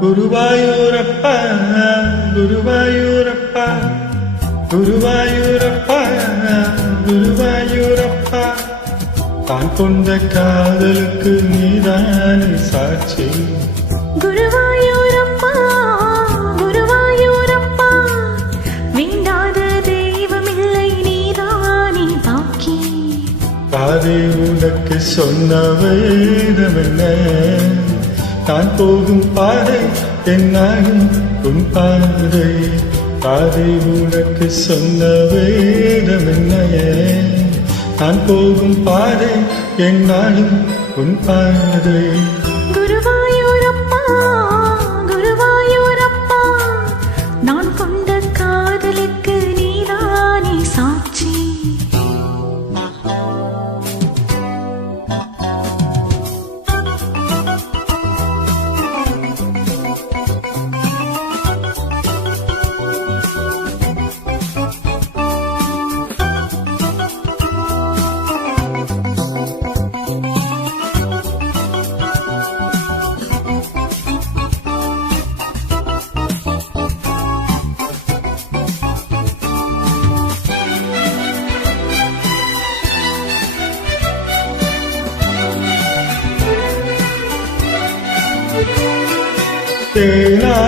குருவாயூரப்பா குருவாயூரப்பா குருவாயூரப்பா குருவாயூரப்பா தான் கொண்ட காதலுக்கு நீதானே சாட்சி. குருவாயூரப்பா குருவாயூரப்பா வேண்டாத தெய்வமில்லை நீதானே பாக்கி. பாதை உனக்கு சொன்ன வேதம் என்ன, நான் போகும் பாதை என்னாகும் உன் பாதை. பாதை உனக்கு சொன்ன வேதம் என்ன, நான் போகும் பாதை என்னாலும் உன் பாதை. குருவாயூரப்பா குருவாயூரப்பா நான் கொண்ட காதலுக்கு நீதானே சாட்சி.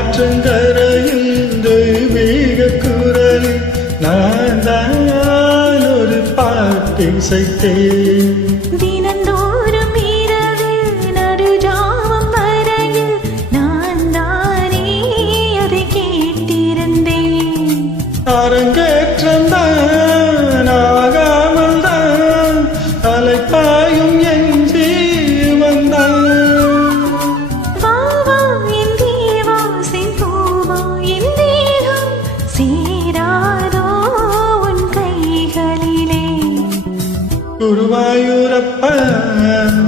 தேனாற்றங்கரையில் தெய்வீக குரலில் நான் தான் ஒரு பாட்டிசைத்தேன். தினந்தோறும் இரவில் நடுஜாமம் வரையில் நான் தானே அதை கேட்டிருந்தேன். அரங்கேற்றம் தான் ஆகாமல் தான் அலைப்பாயும் என் ஜீவன் தான். குருவாயூரப்பா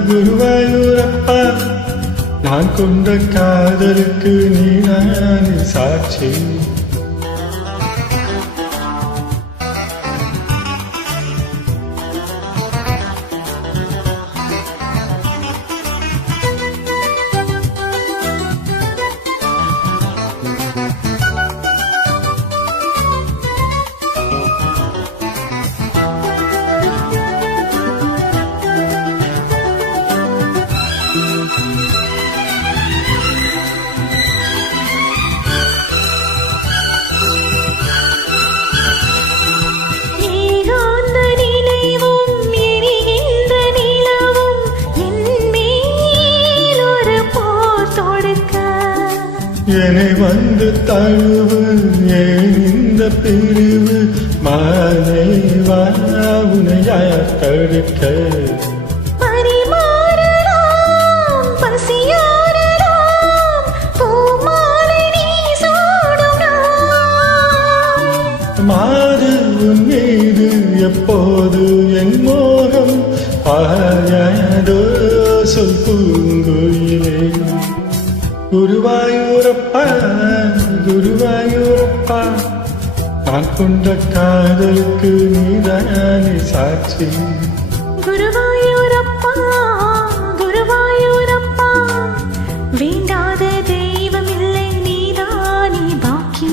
குருவாயூரப்பா நான் கொண்ட காதலுக்கு நீதானே சாட்சி. என்னை வந்து தழுவு ஏன் இந்த பிரிவு, மானை வாவுனையா தடுக்க. மாது உன் மீது எப்போது என் மோகம் பாயாதோ சொல் பூங்குயிலே. குருவாயூரப்பா குருவாயூரப்பா நான் கொண்ட காதலுக்கு நீதானே சாட்சி. குருவாயூரப்பா குருவாயூரப்பா வேண்டாத தெய்வமில்லை நீதானே பாக்கி.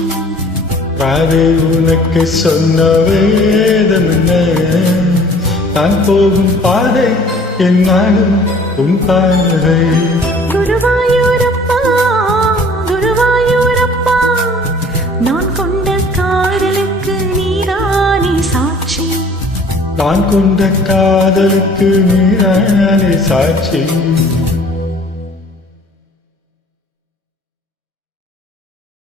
பாதை உனக்கு சொன்ன வேதம் என்ன, நான் போகும் பாதை என்னாலும் உன் பாதை. குருவாயூரப்பா குருவாயூரப்பா நான் கொண்ட காதலுக்கு நீதானே சாட்சி. நான் கொண்ட காதலுக்கு நீதானே சாட்சி.